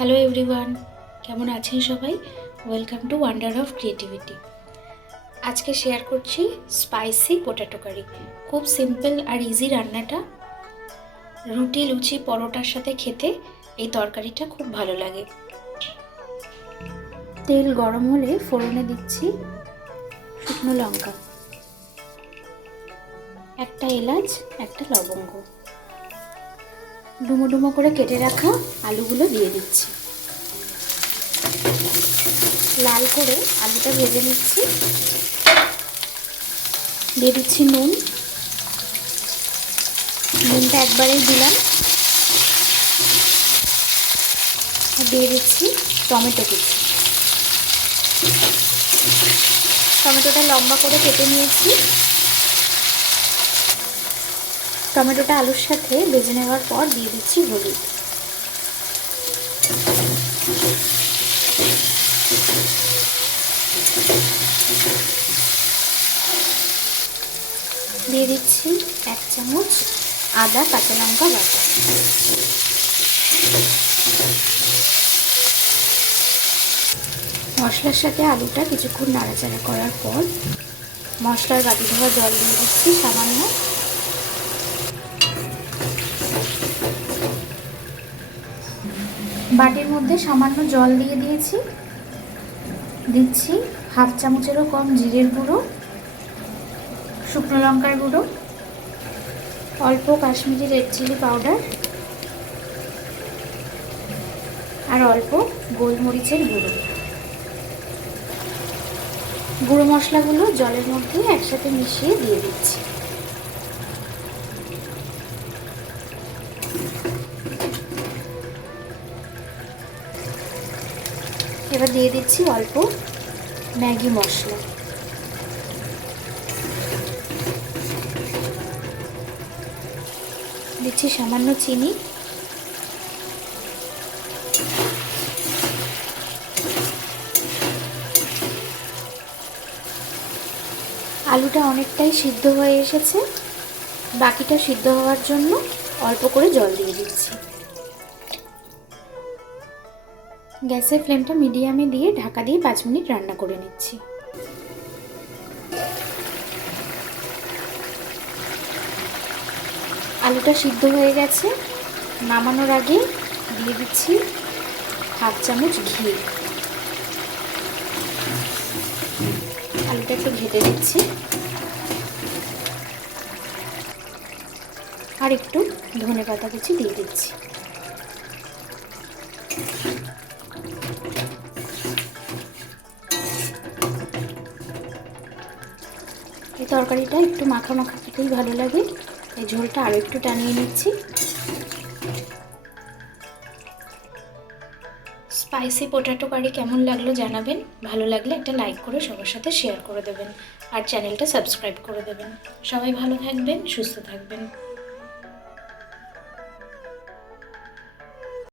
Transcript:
Hello everyone, কেমন আছেন সবাই? Welcome to wonder of creativity. আজকে শেয়ার করছি স্পাইসি পোট্যাটো কারি। খুব সিম্পল আর ইজি রান্নাটা। রুটি, লুচি, পরোটার সাথে খেতে এই তরকারিটা খুব ভালো লাগে। তেল গরম হলে ফোড়নে দিচ্ছি শুকনো লঙ্কা, একটা এলাচ, একটা লবঙ্গ। ডুমো ডুমো করে কেটে রাখা আলুগুলো দিয়ে দিচ্ছি। লাল করে আলুটা ভেজে নিচ্ছি। দিয়ে দিচ্ছি নুন। নুনটা একবারেই দিলাম। আর দিয়ে দিচ্ছি টমেটো কুচি। টমেটোটা লম্বা করে কেটে নিয়েছি। টমেটোটা আলুর সাথে ভেজে নেওয়ার পর দিয়ে দিচ্ছি হলুদ। দিয়ে দিচ্ছি 1 চামচ আদা কাঁচা লঙ্কা বাটা। মশলার সাথে আলুটা কিছুক্ষণ নাড়াচাড়া করার পর মশলার বাটি ধোয়া জল দিয়ে দিচ্ছি সামান্য। বাটির মধ্যে সামান্য জল দিয়ে দিয়েছি। দিচ্ছি 1/2 চামচেরও কম জিরের গুঁড়ো, শুকনো লঙ্কার গুঁড়ো, অল্প কাশ্মীরি রেড চিলি পাউডার আর অল্প গোলমরিচের গুঁড়ো। গুঁড়ো মশলাগুলো জলের মধ্যে একসাথে মিশিয়ে দিয়ে দিচ্ছি। এবার দিয়ে দিচ্ছি অল্প ম্যাগি মশলা। দিচ্ছি সামান্য চিনি। আলুটা অনেকটাই সিদ্ধ হয়ে এসেছে। বাকিটা সিদ্ধ হওয়ার জন্য অল্প করে জল দিয়ে দিচ্ছি। গ্যাসের ফ্লেমটা মিডিয়ামে দিয়ে ঢাকা দিয়ে 5 মিনিট রান্না করে নিচ্ছি। আলুটা সিদ্ধ হয়ে গেছে। নামানোর আগে দিয়ে দিচ্ছি 1/2 চামচ ঘি। আলুটা একটু ঘেটে দিচ্ছি আর একটু ধনেপাতা কুচি দিয়ে দিচ্ছি। এই তরকারিটা একটু মাখা মাখা খেতেই ভালো লাগে, এই ঝোলটা আরও একটু টানিয়ে নিচ্ছি। স্পাইসি পোট্যাটো কারি কেমন লাগলো জানাবেন। ভালো লাগলে একটা লাইক করে সবার সাথে শেয়ার করে দেবেন আর চ্যানেলটা সাবস্ক্রাইব করে দেবেন। সবাই ভালো থাকবেন, সুস্থ থাকবেন।